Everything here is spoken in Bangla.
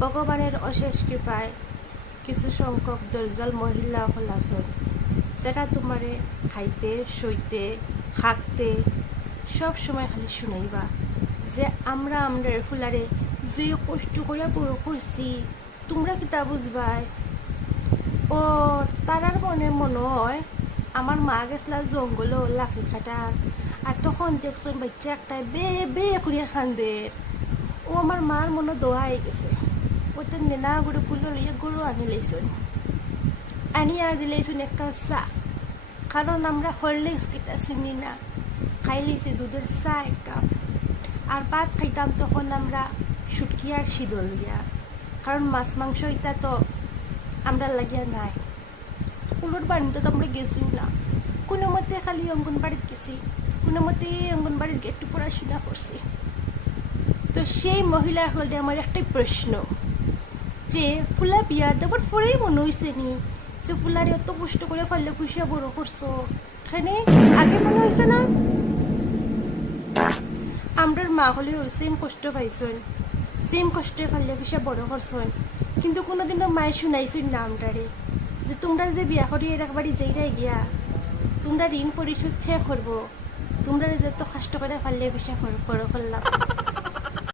ভগবানের অশেষ কৃপায় কিছু সংখ্যক দরজাল মহিলা হল আসন, যারা তোমারে খাইতে সইতে হাঁকতে সব সময় খালি শুনাইবা যে আমরা ফুলারে যে কষ্ট করে বড় করছি, তোমরা কি তা বুঝবাই? ও তারার মনে হয় আমার মা গেছিলা জঙ্গলও লাখি কাটার, আর তখন দেখছেন বাচ্চা একটা বে বে করিয়া খান্দে। ও আমার মার মনে দোয়াই গেছে, ওটা নেনা করে কুলো লইয়া গরু আনি লাইছুন, আনিয়া দিলাইছুন এক কাপ চা। কারণ আমরা হরলিক্স কিটা চিনি না, খাই লাইছি দুধের চা এক কাপ। আর ভাত খাইতাম তখন আমরা শুটকি আর শীতল দিয়া, কারণ মাছ মাংস এটা তো আমরা লাগিয়া নাই। স্কুলের বাড়িতে তো আমরা গেছিও না, কোনো মতে খালি অঙ্গনবাড়িত গেছি, কোনো মতে অঙ্গনবাড়ির একটু পড়াশোনা করছি। তো সেই মহিলা হলে আমার একটাই প্রশ্ন, যে ফুলা বিয়া দেবার পরেই মনে হয়েছে নি যে ফুলারে এত কষ্ট করে পারলে পয়সা বড় করছো, এখানে আগে মনে হয়েছে না? আমরার মা হলেও সেম কষ্ট পাইছেন, সেম কষ্টে পারলে পয়সা বড় করছেন, কিন্তু কোনোদিনও মায়ে শুনাইছেন না আমরারে যে তোমরা যে বিয়া করিয়ে একবারই যেইরাই গিয়া তোমরা ঋণ পরিশোধ খেয়ে করবো, তোমরা যে এত কষ্ট করে পারলে পয়সা বড় করলাম।